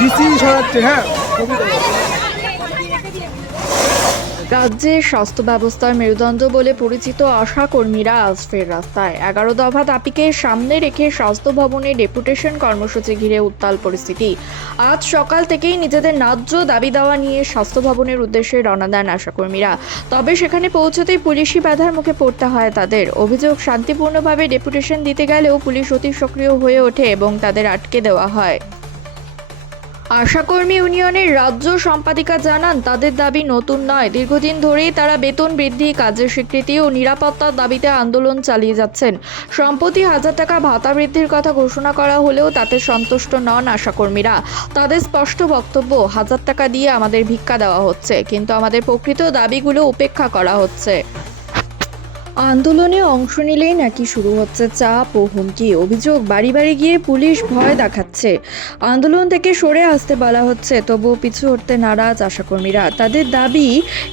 DC সরাচ্ছে। হ্যাঁ, রাজ্যের স্বাস্থ্য ব্যবস্থার মেরুদণ্ড বলে পরিচিত আশা কর্মীরা আজ ফের রাস্তায়। 11 দফা দাবিকে সামনে রেখে স্বাস্থ্য ভবনে ডেপুটেশন কর্মসূচি ঘিরে উত্তাল পরিস্থিতি। আজ সকাল থেকেই নিজেদের ন্যায্য দাবি দেওয়া নিয়ে স্বাস্থ্য ভবনের উদ্দেশ্যে রওনা দেন আশাকর্মীরা। তবে সেখানে পৌঁছতেই পুলিশি বাধার মুখে পড়তে হয় তাদের। অভিযোগ, শান্তিপূর্ণভাবে ডেপুটেশন দিতে গেলেও পুলিশ অতি সক্রিয় হয়ে ওঠে এবং তাদের আটকে দেওয়া হয়। আশাকর্মী ইউনিয়নের রাজ্য সম্পাদিকা জানান, তাদের দাবি নতুন নয়। দীর্ঘদিন ধরেই তারা বেতন বৃদ্ধি, কাজের স্বীকৃতি ও নিরাপত্তার দাবিতে আন্দোলন চালিয়ে যাচ্ছেন। সম্প্রতি 1000 টাকা ভাতা বৃদ্ধির কথা ঘোষণা করা হলেও তাতে সন্তুষ্ট নন আশাকর্মীরা। তাদের স্পষ্ট বক্তব্য, 1000 টাকা দিয়ে আমাদের ভিক্ষা দেওয়া হচ্ছে, কিন্তু আমাদের প্রকৃত দাবিগুলো উপেক্ষা করা হচ্ছে। আন্দোলনে অংশ নিলেই নাকি শুরু হচ্ছে চাপ ও হুমকি। অভিযোগ, বাড়ি বাড়ি গিয়ে পুলিশ ভয় দেখাচ্ছে। আন্দোলন থেকে সরে আসতে বলা হচ্ছে, তবুও পিছু হটতে নারাজ আশাকর্মীরা। তাদের দাবি,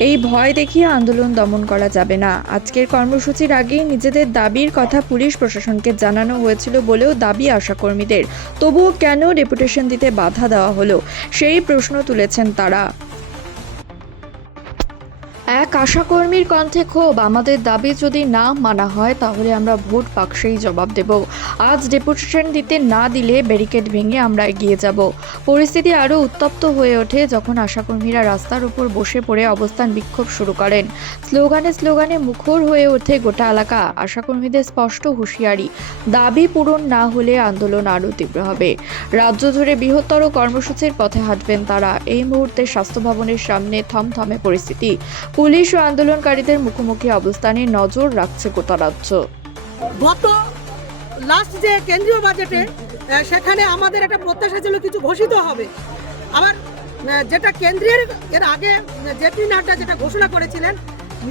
এই ভয় দেখিয়ে আন্দোলন দমন করা যাবে না। আজকের কর্মসূচির আগেই নিজেদের দাবির কথা পুলিশ প্রশাসনকে জানানো হয়েছিল বলেও দাবি আশাকর্মীদের। তবুও কেন ডেপুটেশন দিতে বাধা দেওয়া হলো, সেই প্রশ্ন তুলেছেন তারা। এক আশাকর্মীর কণ্ঠে ক্ষোভ, আমাদের দাবি যদি না মানা হয় তাহলে আমরা ভোট বাক্সেই জবাব দেব। আজ ডেপুটেশন দিতে না দিলে ব্যারিকেড ভেঙে আমরা এগিয়ে যাব। পরিস্থিতি আরও উত্তপ্ত হয়ে ওঠে যখন আশাকর্মীরা রাস্তার উপর বসে পড়ে অবস্থান বিক্ষোভ শুরু করেন। স্লোগানে স্লোগানে মুখর হয়ে ওঠে গোটা এলাকা। আশাকর্মীদের স্পষ্ট হুঁশিয়ারি, দাবি পূরণ না হলে আন্দোলন আরও তীব্র হবে। রাজ্য জুড়ে বৃহত্তর কর্মসূচির পথে হাঁটবেন তারা। এই মুহূর্তে স্বাস্থ্য ভবনের সামনে থমথমে পরিস্থিতি। পুলিশ ও আন্দোলনকারীদের মুখোমুখি অবস্থানে নজর রাখছে গোটা রাজ্য। গত লাস্ট যে কেন্দ্রীয় বাজেটে সেখানে আমাদের একটা প্রত্যাশা ছিল কিছু ঘোষিত হবে। আবার যেটা কেন্দ্রের এর আগে জেপি নাড্ডা যেটা ঘোষণা করেছিলেন,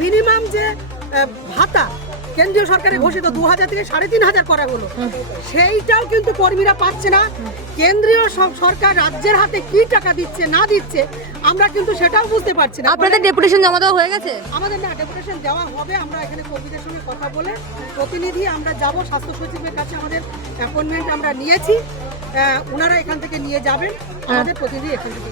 মিনিমাম যে ভাতা কেন্দ্রীয় সরকারের ঘোষিত 2000 থেকে 3500 করা হলো, সেইটাও কিন্তু কর্মীরা পাচ্ছে না। কেন্দ্রীয় সরকার রাজ্যের হাতে কি টাকা দিচ্ছে না দিচ্ছে আমরা কিন্তু সেটাও বুঝতে পারছি না। আপনাদের ডেপুটেশন জমা দেওয়া হয়ে গেছে? আমাদের না ডেপুটেশন দেওয়া হবে। আমরা এখানে কর্মীদের সঙ্গে কথা বলে প্রতিনিধি আমরা যাব স্বাস্থ্য সচিবের কাছে। আমাদের অ্যাপয়েন্টমেন্ট আমরা নিয়েছি, ওনারা এখান থেকে নিয়ে যাবেন, আমাদের প্রতিনিধি এখান থেকে